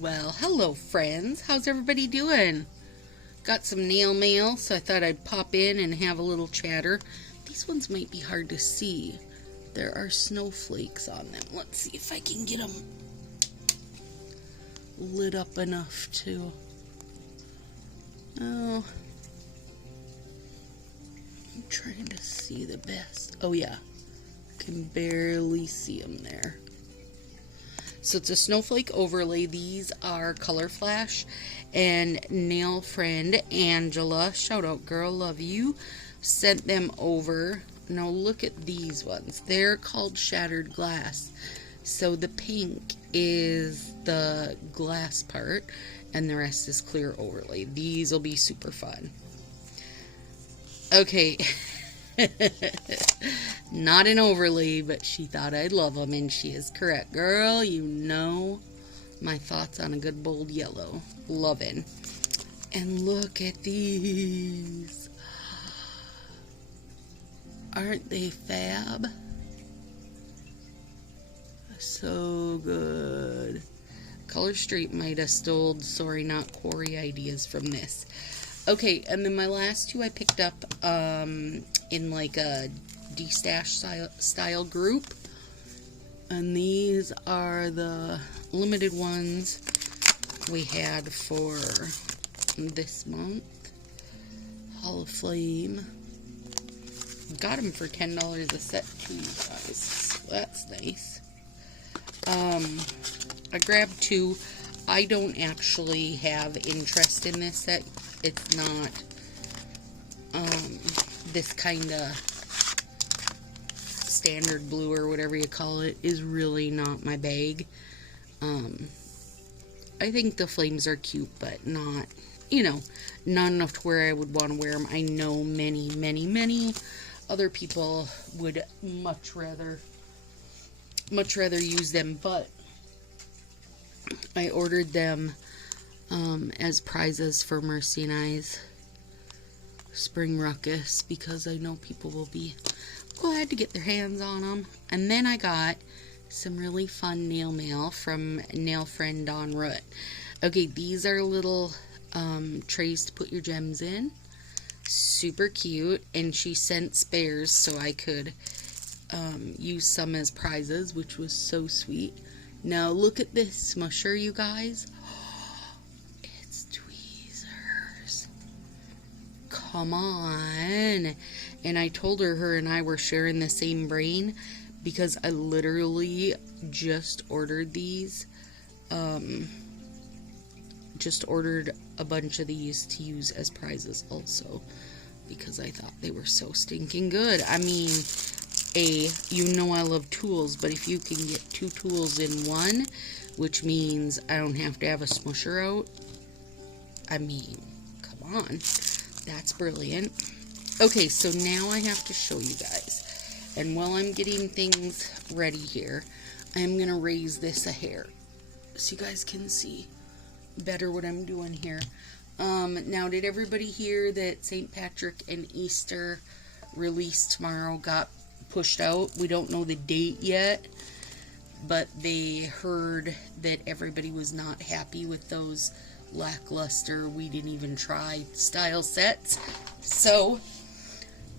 Well, hello friends. How's everybody doing? Got some nail mail, so I thought I'd pop in and have a little chatter. These ones might be hard to see. There are snowflakes on them. Let's see if I can get them lit up enough to... Oh, I'm trying to see the best. Oh yeah, can barely see them there. So it's a snowflake overlay. These are Color Flash, and nail friend Angela, shout out girl, love you, sent them over. Now look at these ones. They're called Shattered Glass. So the pink is the glass part and the rest is clear overlay. These will be super fun. Okay. Not an overlay, but she thought I'd love them, and she is correct. Girl, you know my thoughts on a good bold yellow. Lovin'. And look at these. Aren't they fab? So good. Color Street might have stole Sorry Not Quarry ideas from this. Okay, and then my last two I picked up in like a D-stash style group. And these are the limited ones we had for this month. Hall of Flame. Got them for $10 a set too, you guys. So that's nice. I grabbed two. I don't actually have interest in this set. It's not this kind of standard blue or whatever you call it is really not my bag. I think the flames are cute, but not, you know, not enough to where I would want to wear them. I know many other people would much rather use them, but I ordered them as prizes for Mercy and I's Spring Ruckus because I know people will be glad to get their hands on them. And then I got some really fun nail mail from nail friend Dawn Root. Okay, these are little trays to put your gems in. Super cute, and she sent spares so I could use some as prizes, which was so sweet. Now look at this smusher, you guys. It's Tweezers. Come on. And I told her and I were sharing the same brain because I literally just ordered these. Just ordered a bunch of these to use as prizes also because I thought they were so stinking good. I mean, you know I love tools, but if you can get two tools in one, which means I don't have to have a smusher out, I mean, come on, that's brilliant. Okay, so now I have to show you guys, and while I'm getting things ready here, I'm gonna raise this a hair so you guys can see better what I'm doing here. Now, did everybody hear that St. Patrick and Easter release tomorrow got pushed out? We don't know the date yet, but they heard that everybody was not happy with those lackluster, we didn't even try style sets. So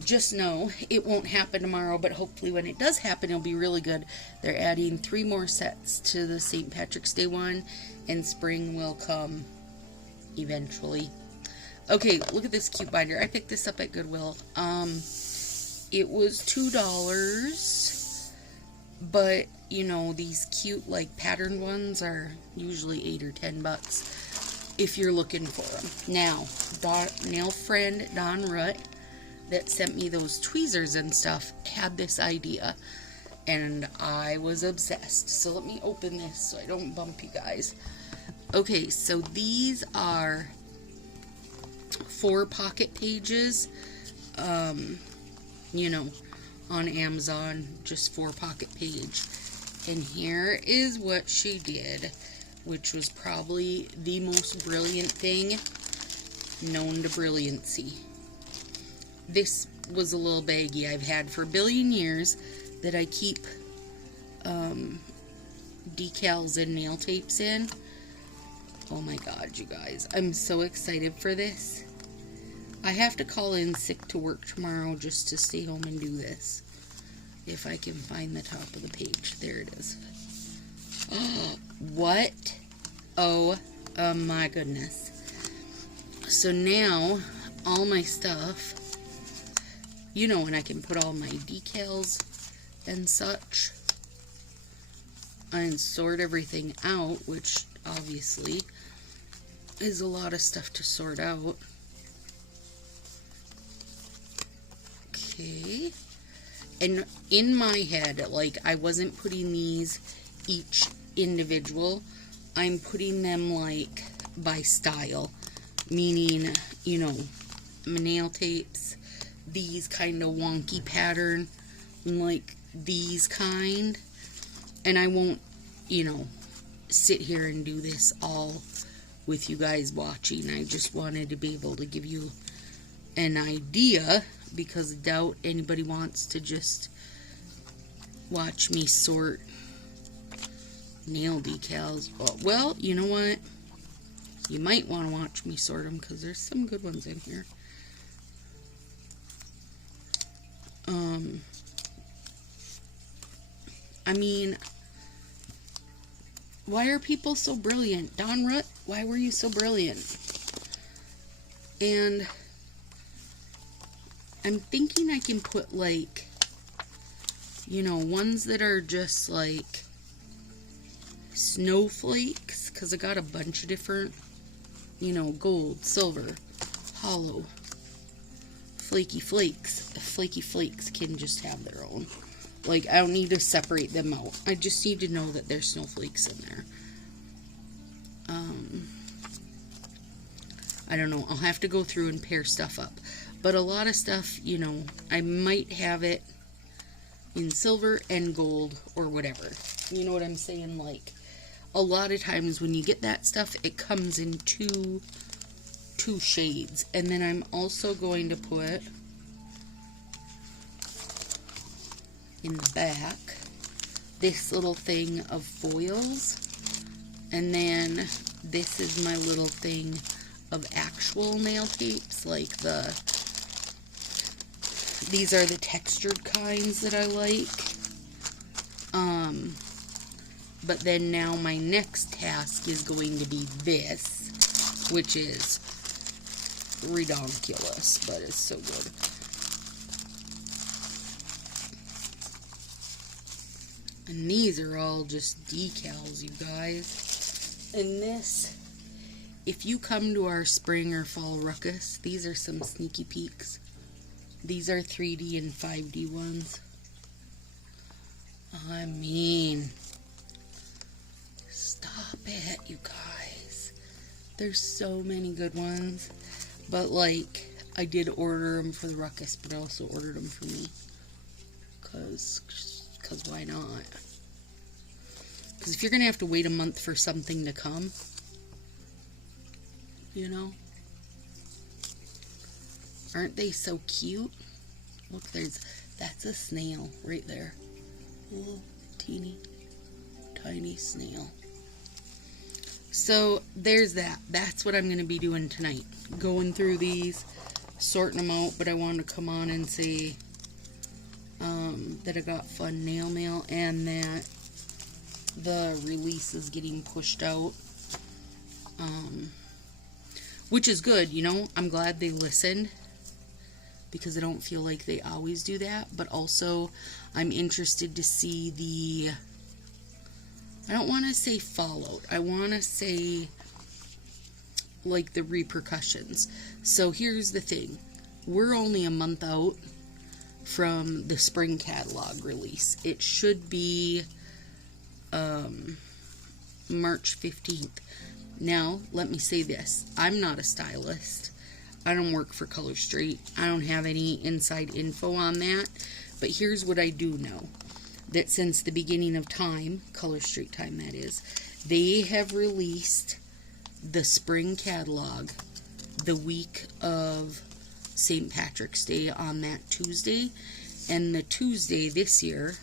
just know it won't happen tomorrow, but hopefully when it does happen, it'll be really good. They're adding 3 more sets to the St. Patrick's Day one, and spring will come eventually. Okay, look at this cute binder. I picked this up at Goodwill. It was $2, but you know, these cute like patterned ones are usually $8 or $10 if you're looking for them. Now, nail friend Dawn Root that sent me those tweezers and stuff had this idea, and I was obsessed. So let me open this so I don't bump you guys. Okay, so these are 4 pocket pages. You know, on Amazon, just 4 pocket page. And here is what she did, which was probably the most brilliant thing known to brilliancy. This was a little baggie I've had for a billion years that I keep decals and nail tapes in. Oh my god, you guys. I'm so excited for this. I have to call in sick to work tomorrow just to stay home and do this. If I can find the top of the page. There it is. What? Oh my goodness. So now, all my stuff, you know, when I can put all my decals and such and sort everything out, which obviously is a lot of stuff to sort out. Okay. And in my head, like, I wasn't putting these each individual. I'm putting them, like, by style. Meaning, you know, my nail tapes, these kind of wonky pattern, like these kind. And I won't, you know, sit here and do this all with you guys watching. I just wanted to be able to give you an idea, because I doubt anybody wants to just watch me sort nail decals. Well, you know what? You might want to watch me sort them, because there's some good ones in here. I mean, why are people so brilliant? Don Rutt, why were you so brilliant? And I'm thinking I can put, like, you know, ones that are just like snowflakes, because I got a bunch of different, you know, gold, silver, hollow, flaky flakes. The flaky flakes can just have their own. Like, I don't need to separate them out. I just need to know that there's snowflakes in there. I don't know. I'll have to go through and pair stuff up. But a lot of stuff, you know, I might have it in silver and gold or whatever. You know what I'm saying? Like, a lot of times when you get that stuff, it comes in two shades. And then I'm also going to put in the back this little thing of foils, and then this is my little thing of actual nail tapes, like these are the textured kinds that I like. But then now my next task is going to be this, which is redonkulous, but it's so good. And these are all just decals, you guys. And this, if you come to our spring or fall ruckus, these are some sneaky peeks. These are 3D and 5D ones. I mean, stop it, you guys. There's so many good ones. But, like, I did order them for the ruckus, but I also ordered them for me. Because why not? Because if you're going to have to wait a month for something to come, you know? Aren't they so cute? Look, that's a snail right there. A little teeny, tiny snail. So, there's that. That's what I'm going to be doing tonight. Going through these, sorting them out, but I wanted to come on and say that I got fun nail mail and that the release is getting pushed out. Which is good, you know? I'm glad they listened, because I don't feel like they always do that. But also, I'm interested to see the, I don't want to say fallout. I want to say, like, the repercussions. So here's the thing. We're only a month out from the spring catalog release. It should be March 15th. Now, let me say this. I'm not a stylist. I don't work for Color Street. I don't have any inside info on that. But here's what I do know. That since the beginning of time, Color Street time that is, they have released the spring catalog the week of St. Patrick's Day on that Tuesday. And the Tuesday this year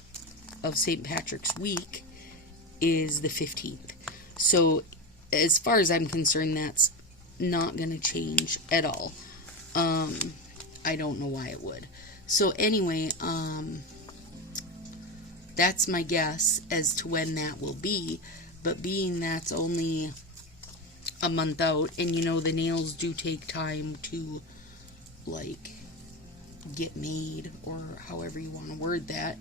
of St. Patrick's week is the 15th. So as far as I'm concerned, that's not going to change at all. I don't know why it would. So anyway, that's my guess as to when that will be. But being that's only a month out, and you know the nails do take time to, like, get made, or however you want to word that.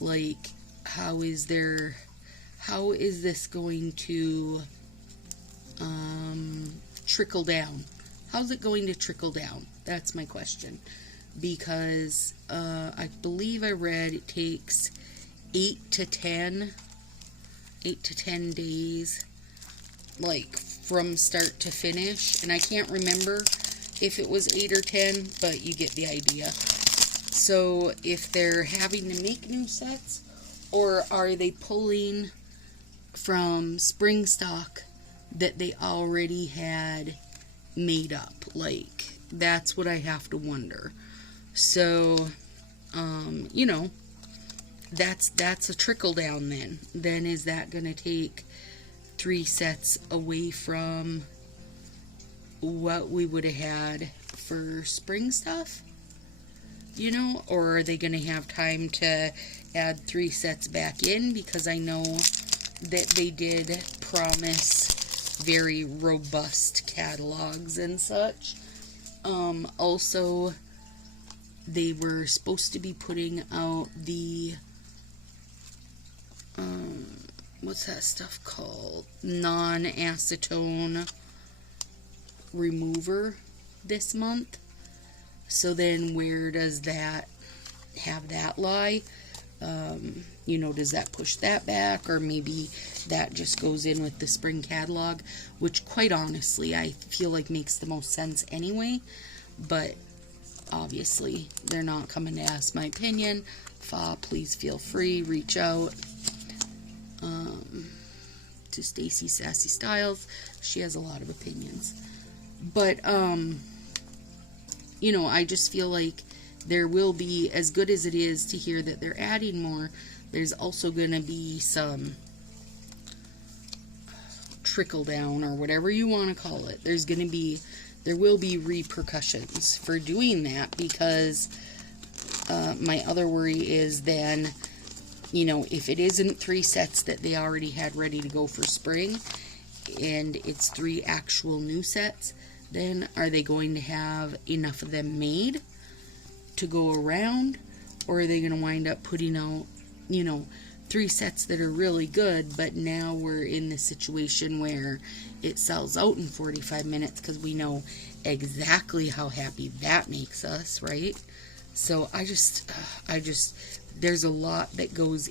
Like, how is this going to trickle down? How's it going to trickle down? That's my question. Because I believe I read it takes 8 to 10 days, like, from start to finish. And I can't remember if it was 8 or 10, but you get the idea. So if they're having to make new sets, or are they pulling from spring stock that they already had made up? Like, that's what I have to wonder. So, you know, that's a trickle down then. Then is that going to take 3 sets away from what we would have had for spring stuff? You know, or are they going to have time to add 3 sets back in? Because I know that they did promise very robust catalogs and such. Also, they were supposed to be putting out the what's that stuff called? Non-acetone remover this month. So then where does that have that lie? You know, does that push that back? Or maybe that just goes in with the spring catalog, which quite honestly I feel like makes the most sense anyway. But obviously they're not coming to ask my opinion. Please feel free, reach out to Stacy Sassy Styles. She has a lot of opinions. But you know, I just feel like there will be, as good as it is to hear that they're adding more, there's also going to be some trickle down, or whatever you want to call it. There will be repercussions for doing that, because my other worry is then, you know, if it isn't 3 sets that they already had ready to go for spring, and it's 3 actual new sets, then are they going to have enough of them made to go around? Or are they going to wind up putting out, you know, 3 sets that are really good, but now we're in the situation where it sells out in 45 minutes, because we know exactly how happy that makes us, right? So I just there's a lot that goes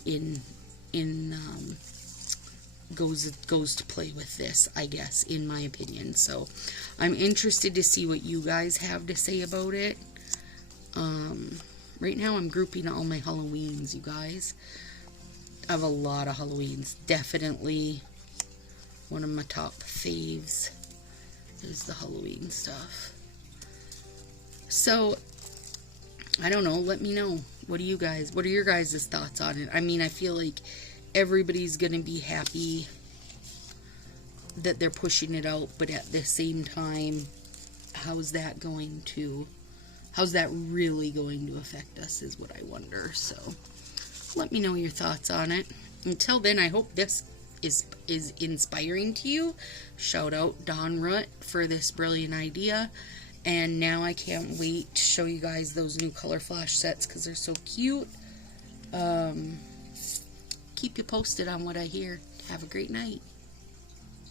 goes to play with this, I guess, in my opinion. So I'm interested to see what you guys have to say about it. Right now I'm grouping all my Halloweens, you guys. I have a lot of Halloweens. Definitely one of my top faves is the Halloween stuff. So I don't know, let me know. What are your guys' thoughts on it? I mean, I feel like everybody's gonna be happy that they're pushing it out, but at the same time, how's that really going to affect us is what I wonder. So let me know your thoughts on it. Until then, I hope this is inspiring to you. Shout out Don Root for this brilliant idea. And now I can't wait to show you guys those new Color Flash sets, because they're so cute. Keep you posted on what I hear. Have a great night.